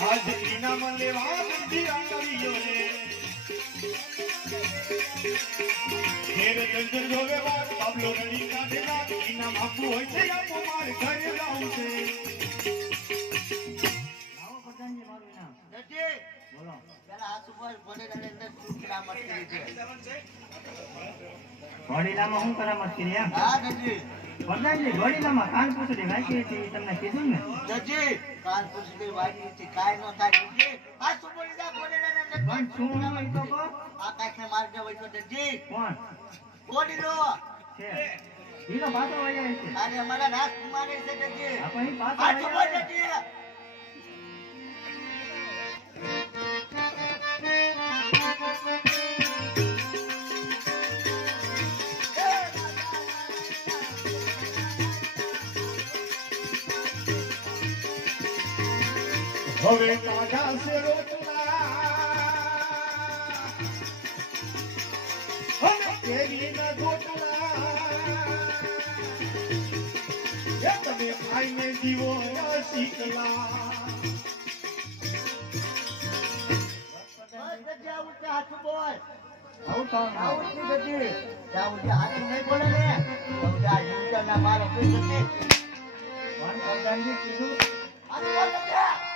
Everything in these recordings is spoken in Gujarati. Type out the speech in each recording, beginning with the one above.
આજ ઇનામ લેવા બુદ્ધિ આવ્યો રે ઘેર જંજર જોવે વાર બાબલો રડી કાઢે ના ઇનામ આપવું હોય છે આપો માર ઘરે જાવું છે લાવો પ્રધાનજી મારું ઇનામ નથી બોલો પેલા હાથ ઉપર પડે અંદર શું કરામત કરી છે ઘોડીલામાં શું કરામત કરી એમ હા નથી પ્રધાનજી ઘોડીલામાં કાન પૂછડી વાંચી હતી તમને કીધું ને નથી કાન પૂછડી વાગી છે કાઈ ન થાય નથી હાથ ઉપર જા પડે પણ શું હોય તો કહો આ કાખને માર દે હોય તો નથી કોણ બોલી લો છે હીરો પાછો વળ્યા છે અરે અમારા રાજકુમાર છે નથી આપણે પાછો હાથ ઉપર વળ્યા નથી હવે કાઢા છે રોટલા હવે કેરીના ગોટલા એ તમે ખાઈને જીવો ના શીખલા હાથ બોલ આવું તો આવું જ નથી જાવું છે હાથ નહીં બોલે ને તો જા યુવતા ના મારો કોઈ નથી પણ પ્રધાનજી કીધું હાથ બોલ નથી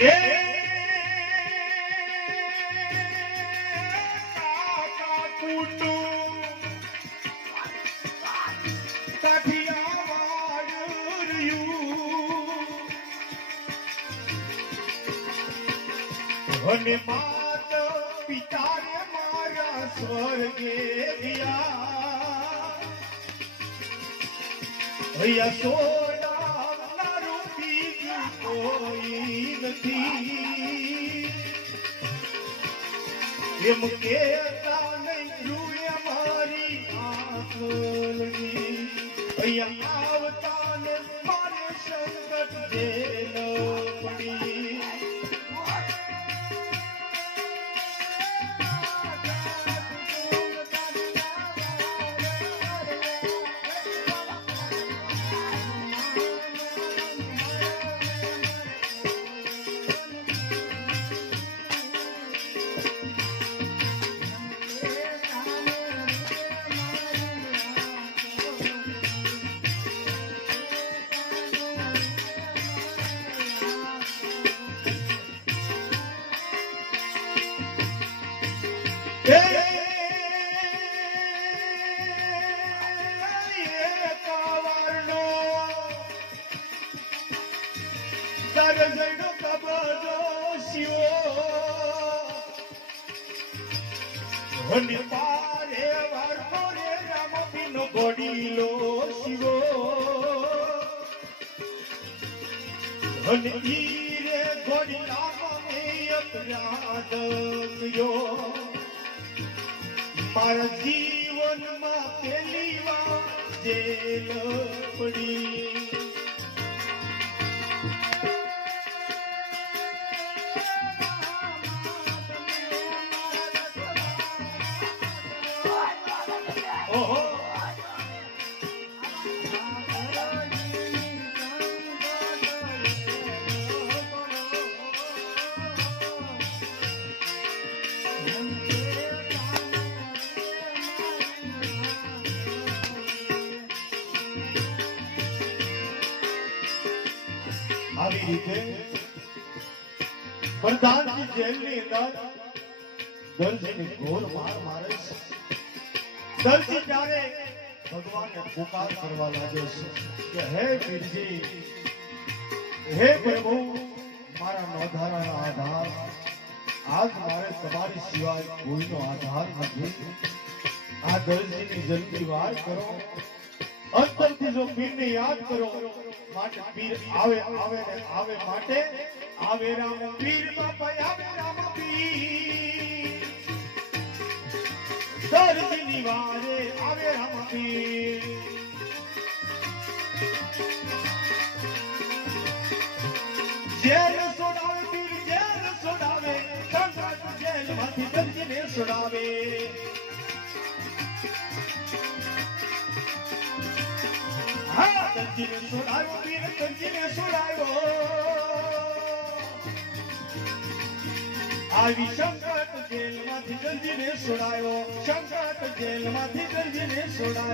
એ કાકા કુટુ કાઠિયાવાડ રહ્યું અને માત પિતાને મારા સ્વર્ગે દિયા યશોદા મારું બીજું કોઈ નથી એમ કેતા નહીં જોયા મારી આંખલની અહીંયા આવતા ને મારે સંકટ જેલ પડી અને પારે વાળો રે રામ બીનો ગોડીલો શિવો અને ઈ રે ગોડીલા મે અપરાધ કર્યો મારા જીવનમાં પહેલી વાર જેલ પડી આવી રીતે પ્રધાનજી જેલની અંદર દર્શની ઘોર માર મારે છે. દર્શી ત્યારે ભગવાનને પુકાર કરવા લાગ્યો છે કે હે પીરજી, હે પ્રભુ, મારા નોંધારાના આધાર, આજ મારે તમારી સિવાય કોઈનો આધાર નથી. આ દર્શીની જલ્દી વાર કરો, અંતરથી જો પીરને યાદ કરો, માટે પીર આવે આવે ને આવે, માટે આવે રામ પીર બાપા, આવે રામ પીર. દર્શીની વારે આવે રામ પીર. જેલ છોડાવે પીર, જેલ છોડાવે, સંસાર જેલમાંથી દર્શીને છોડાવે. હા, દર્શીને છોડાવ્યો પીર, દર્શીને છોડાવ્યો. આવી સંકટ જેલમાંથી દર્શીને છોડાવ્યો, સંકટ જેલમાંથી દર્શીને છોડાવ્યો.